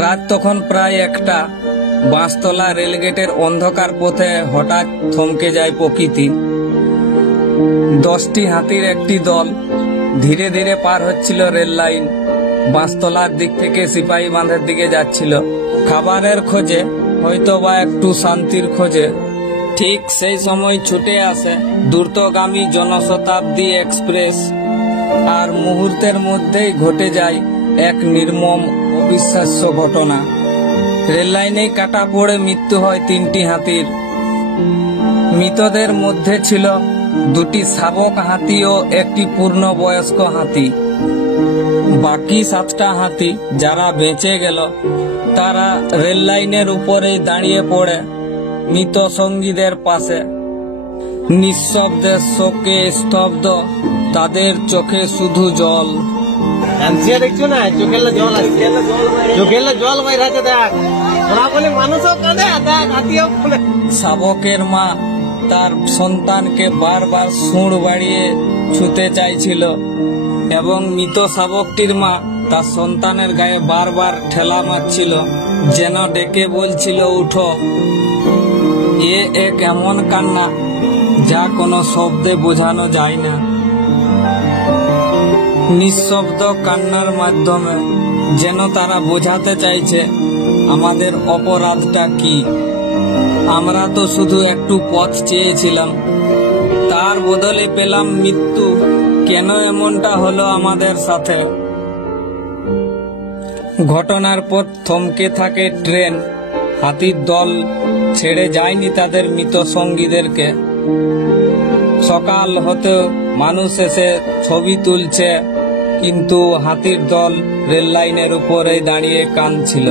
রাত তখন প্রায় 1টা। বাঁশতলা রেলগেটের অন্ধকার পথে হঠাৎ থমকে যায় প্রকৃতি। 10টি হাতির একটি দল ধীরে ধীরে পার হচ্ছিল রেল লাইন। বাঁশতলার দিক থেকে সিপাহী বাঁধের দিকে যাচ্ছিল, খাবারের খোঁজে, হয়তো বা একটু শান্তির খোঁজে। ঠিক সেই সময় ছুটে আসে দ্রুতগামী জনশতাব্দী এক্সপ্রেস, আর মুহূর্তের মধ্যেই ঘটে যায় এক নির্মম অবিশ্বাস্য ঘটনা। রেল লাইনেই কাটা পড়ে মৃত্যু হয় 3টি হাতির। মৃতদের মধ্যে ছিল 2টি শাবক হাতি ও একটি পূর্ণবয়স্ক হাতি। বাকি 7টা হাতি যারা বেঁচে গেল তারা রেল লাইনের উপরেই দাঁড়িয়ে পড়ে মৃত সঙ্গীদের পাশে, নিঃশব্দে শোকে স্তব্ধ, তাদের চোখে শুধু জল। দেখছো না, চোখের জল আসছে, চোখের জল বাইরে দেখ, ওরা বলে মানুষও কাঁদে, দেখ হাতিও বলে। শাবকের মা তার সন্তানকে বারবার সুঁড় বাড়িয়ে ছুঁতে চাইছিল এবং মৃত শাবকটির মা তার সন্তানের গায়ে বারবার ঠেলা মারছিল, যেন ডেকে বলছিল উঠো। এক এমন কান্না যা কোনো শব্দে বোঝানো যায় না। নিঃশব্দ কান্নার মাধ্যমে যেন তারা বোঝাতে চাইছে আমাদের অপরাধটা কি। আমরা তো শুধু একটু পথ চেয়েছিলাম, তার বদলে পেলাম মৃত্যু। কেন এমনটা হলো আমাদের সাথে? ঘটনার পর থমকে থাকে ট্রেন। হাতির দল ছেড়ে যায়নি তাদের মৃত সঙ্গীদেরকে। সকাল হতে মানুষ এসে ছবি তুলছে, কিন্তু হাতির দল রেল লাইনের উপরেই দাঁড়িয়ে কাঁদছিল।